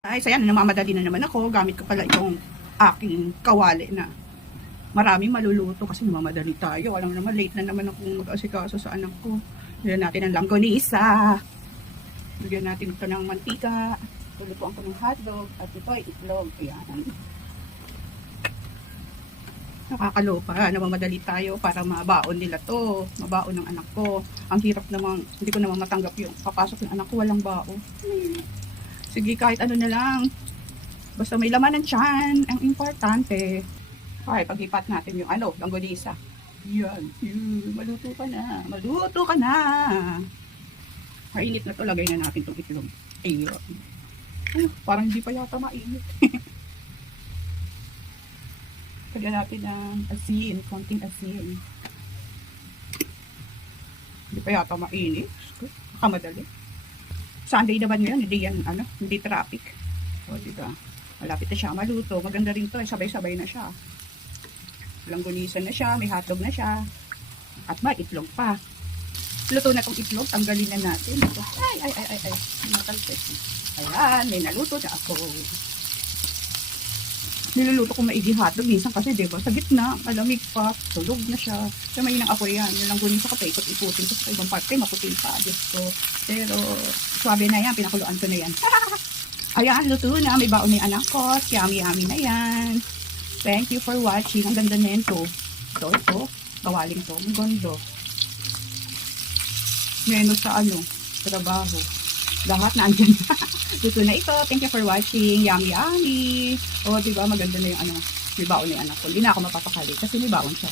Ay, saya na namamadali na naman ako. Gamit ko pala itong aking kawali na maraming maluluto kasi namamadali tayo. Alam mo naman, late na naman akong mag-asikaso sa anak ko. Lagyan natin ng langgonisa. Lagyan natin ito ng mantika. Lulutuan ko ng hotdog. At ito ay itlog. Ayan. Nakakaloka. Namamadali tayo para mabaon nila to. Mabaon ng anak ko. Ang hirap namang, hindi ko naman matanggap yung papasok ng anak ko. Walang baon. Sige, kahit ano na lang. Basta may laman ng tiyan. Ang importante. Okay, pag-ipat natin yung langgonisa. Yan. Maluto ka na. Maluto ka na. Mainit na to. Lagay na natin itong itlog. Ayun. Parang hindi pa yata mainit. Lagyan natin ng asin. Konting asin. Hindi pa yata mainit. Kamadali. Sunday naman ngayon, hindi traffic. O, diba? Malapit na siya maluto. Maganda rin to, sabay-sabay na siya. Langgonisa na siya, may hotdog na siya. At may itlog pa. Luto na tong itlog, tanggalin na natin. Ito. Ay. Natalpet. Ayan, may naluto na ako. Niluluto ko maigi hotdog. Minsan kasi, diba, sa gitna, malamig pa, tulog na siya. Kaya may inang apoy yan. Yung langgonisa ko, paikot-ikutin ko sa ibang parte, maputin pa. Diyos ko. Pero, swabe na yan, pinakuluan ko na yan. Ayan, luto na. May baon na yung anak ko. Yummy na yan. Thank you for watching. Ang ganda na yan to. Ito. Kawaling to. Ang gondo. Menu sa trabaho. Lahat na andyan. Luto na ito. Thank you for watching. Yummy. O, diba? Maganda na yung may baon na yung anak ko. Hindi na ako mapapakali kasi may baon siya.